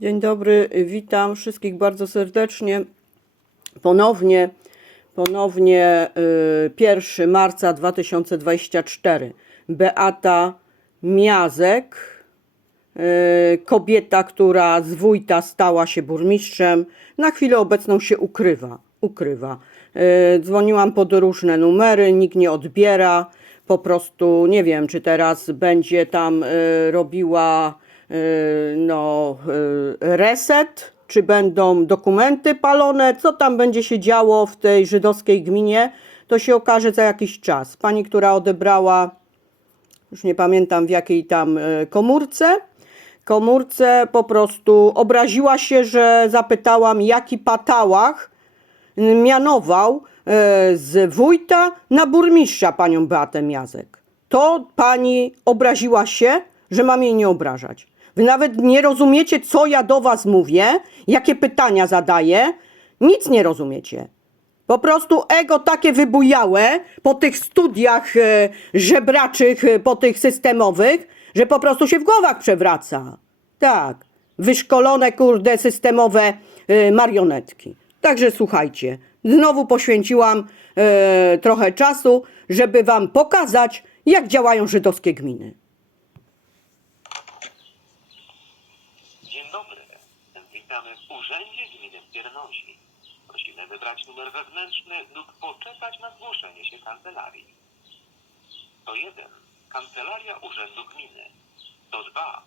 Dzień dobry, witam wszystkich bardzo serdecznie. Ponownie, ponownie y, 1 marca 2024. Beata Miazek, y, kobieta, która z wójta stała się burmistrzem, na chwilę obecną się ukrywa. ukrywa. Y, Dzwoniłam pod różne numery, nikt nie odbiera. Po prostu nie wiem, czy teraz będzie tam y, robiła y, no, y, reset, czy będą dokumenty palone, co tam będzie się działo w tej żydowskiej gminie, to się okaże za jakiś czas. Pani, która odebrała już nie pamiętam w jakiej tam e, komórce. Komórce po prostu obraziła się, że zapytałam, jaki patałach mianował z wójta na burmistrza panią Beatę Miazek. To pani obraziła się, że mam jej nie obrażać. Wy nawet nie rozumiecie, co ja do was mówię, jakie pytania zadaję. Nic nie rozumiecie. Po prostu ego takie wybujałe po tych studiach e, żebraczych, e, po tych systemowych, że po prostu się w głowach przewraca. Tak, wyszkolone, kurde, systemowe e, marionetki. Także słuchajcie, znowu poświęciłam trochę czasu, żeby wam pokazać, jak działają żydowskie gminy. Dzień dobry. Witamy w Urzędzie Gminy Piernosi. Prosimy wybrać numer wewnętrzny lub poczekać na zgłoszenie się kancelarii. To 1. Kancelaria Urzędu Gminy. To 2.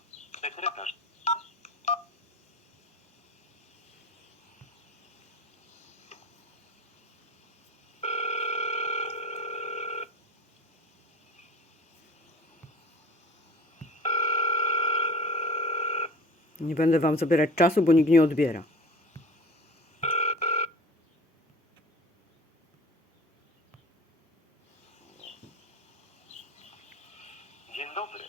Nie będę wam zabierać czasu, bo nikt nie odbiera. Dzień dobry.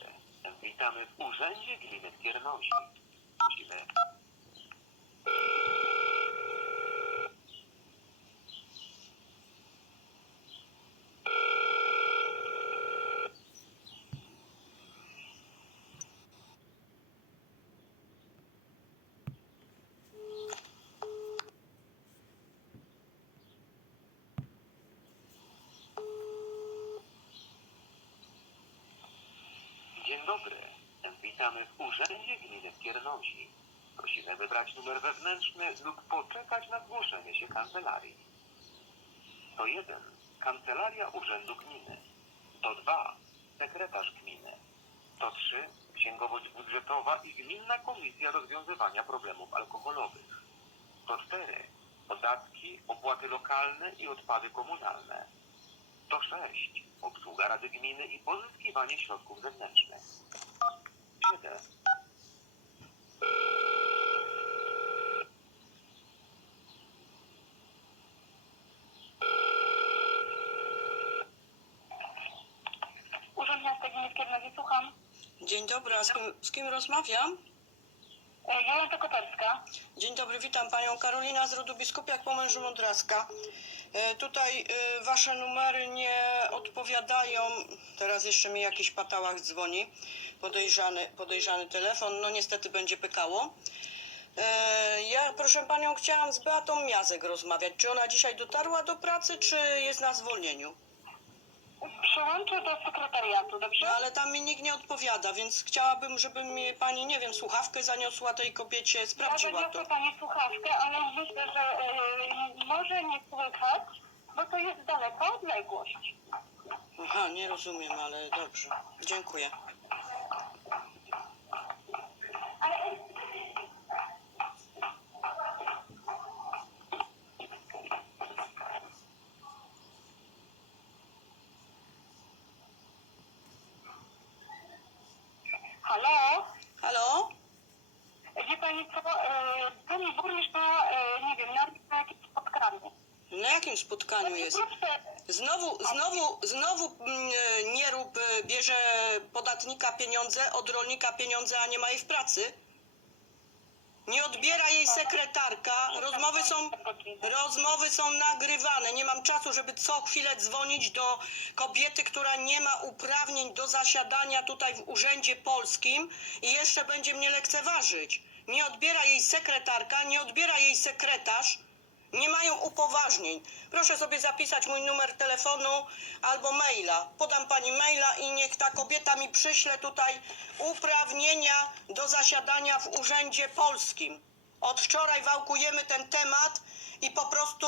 Witamy w Urzędzie Gminy w Piernosi. Prosimy. Dobry. Witamy w Urzędzie Gminy w Piernosi. Prosimy wybrać numer wewnętrzny lub poczekać na zgłoszenie się kancelarii. To jeden. Kancelaria Urzędu Gminy. To dwa. Sekretarz gminy. To trzy. Księgowość budżetowa i Gminna Komisja Rozwiązywania Problemów Alkoholowych. To cztery. Podatki, opłaty lokalne i odpady komunalne. To sześć. Obsługa Rady Gminy i pozyskiwanie środków zewnętrznych. Siedem. Urząd Miasta Gminy w Kiernowie, słucham. Dzień dobry, a z kim, z kim rozmawiam? E, Jolanta Kotarska. Dzień dobry, witam panią Karolina z rodu Biskupiak po mężu Mądraska. E, tutaj e, wasze numery nie odpowiadają. Teraz jeszcze mi jakiś patałach dzwoni. Podejrzany, podejrzany telefon. No niestety będzie pykało. E, ja, proszę panią, chciałam z Beatą Miazek rozmawiać. Czy ona dzisiaj dotarła do pracy, czy jest na zwolnieniu? Przyłączę do sekretariatu, dobrze? No ale tam mi nikt nie odpowiada, więc chciałabym, żeby mi pani, nie wiem, słuchawkę zaniosła tej kobiecie, Ja sprawdziła to. zaniosę pani słuchawkę, ale myślę, że e, może nie słychać, bo to jest daleka odległość. Aha, nie rozumiem, ale dobrze. Dziękuję. Halo? Halo? Wie pani co? E, pani burmistrz ma, e, nie wiem, na, na jakieś spotkanie. Spotkaniu jest? Znowu, znowu, znowu mm, nie rób, y, bierze podatnika pieniądze, od rolnika pieniądze, a nie ma jej w pracy? Nie odbiera jej sekretarka, rozmowy są, rozmowy są nagrywane. Nie mam czasu, żeby co chwilę dzwonić do kobiety, która nie ma uprawnień do zasiadania tutaj w urzędzie polskim i jeszcze będzie mnie lekceważyć. nie odbiera jej sekretarka, nie odbiera jej sekretarz, nie mają upoważnień. Proszę sobie zapisać mój numer telefonu albo maila. Podam pani maila i niech ta kobieta mi przyśle tutaj uprawnienia do zasiadania w Urzędzie Polskim. Od wczoraj wałkujemy ten temat i po prostu,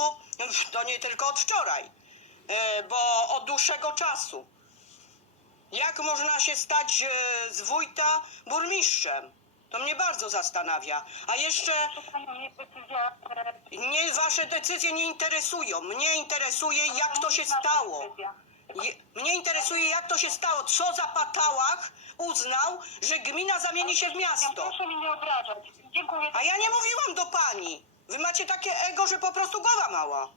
to nie tylko od wczoraj, e, bo od dłuższego czasu. Jak można się stać e, z wójta burmistrzem? To mnie bardzo zastanawia. A jeszcze nie wasze decyzje nie interesują. Mnie interesuje, jak to się stało. Je- Mnie interesuje, jak to się stało. Co za patałach uznał, że gmina zamieni się w miasto. Proszę mi nie obrażać. Dziękuję. A ja nie mówiłam do pani. Wy macie takie ego, że po prostu głowa mała.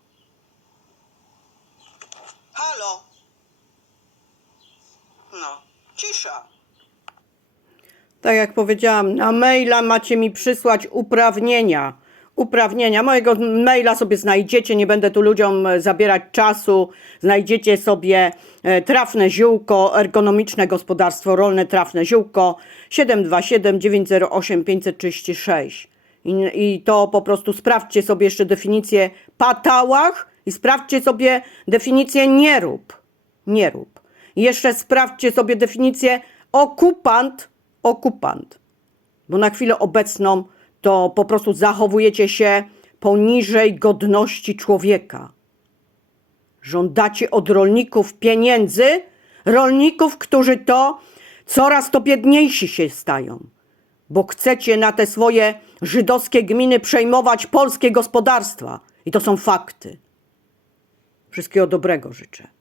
Halo. No, cisza. Tak jak powiedziałam, na maila macie mi przysłać uprawnienia. Uprawnienia. Mojego maila sobie znajdziecie, nie będę tu ludziom e, zabierać czasu. Znajdziecie sobie e, trafne ziółko, ergonomiczne gospodarstwo rolne, trafne ziółko 727 908 536. I, I to po prostu sprawdźcie sobie jeszcze definicję patałach i sprawdźcie sobie definicję nie rób. Nie rób. I jeszcze sprawdźcie sobie definicję okupant, okupant. Bo na chwilę obecną to po prostu zachowujecie się poniżej godności człowieka. Żądacie od rolników pieniędzy, rolników, którzy to coraz to biedniejsi się stają, bo chcecie na te swoje żydowskie gminy przejmować polskie gospodarstwa. I to są fakty. Wszystkiego dobrego życzę.